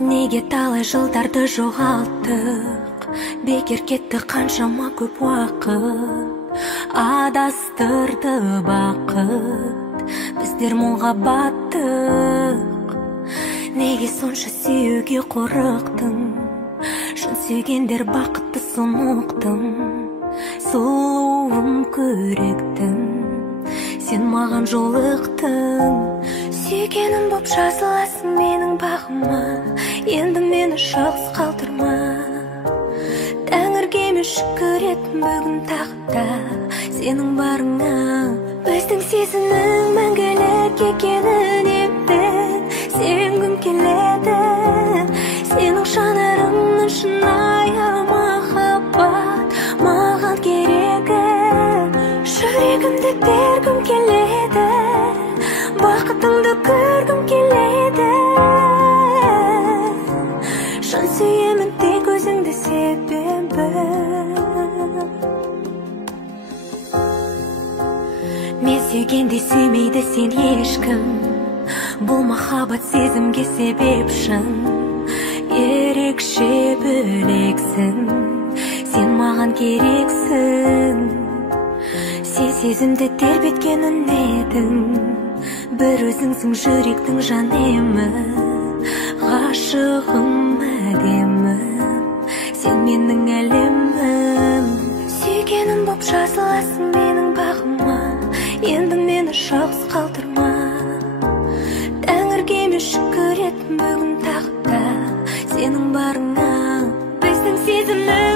Неге талай жылдарды жоғалттық, бекер кетті қаншама көп уақыт, адастырды бақыт, біздер мұңға баттық. Неге сонша сүюге қорықтың, шын сүйгендер бақытты ұқтым. Сұлуым көріктім, сен маған жолықтың. Сүйгенім боп жазыласың менің бағыма, енді мені жалғыз қалдырма. Тәңірге мен шүкір еттім бүгін тағы да сенің барыңа. Біздің сезімнің мәңгілік екеніне мен сенгім келеді. Сенің жанарыңның шынайы махаббат маған керегі. Жүрегімді бергім келеді, бақытыңды көргім келеді. Шын сүйемін тек өзіңді себебі. Мен сүйгенде сүймейді сен ешкім, бұл махаббат сезімге себепшін. Ерекше бөлексің, сен маған керексің. Сен сезімді тербеткен үнедің, бір өзіңсің жүректің жанемі. Ғашығым әдемі, сен менің әлемім. Сүйгенім боп жазыласың менің бағыма, енді мені жалғыз қалдырма. Тәңірге мен шүкір еттім бүгін тағы да сенің барыңа. Біздің сезімнің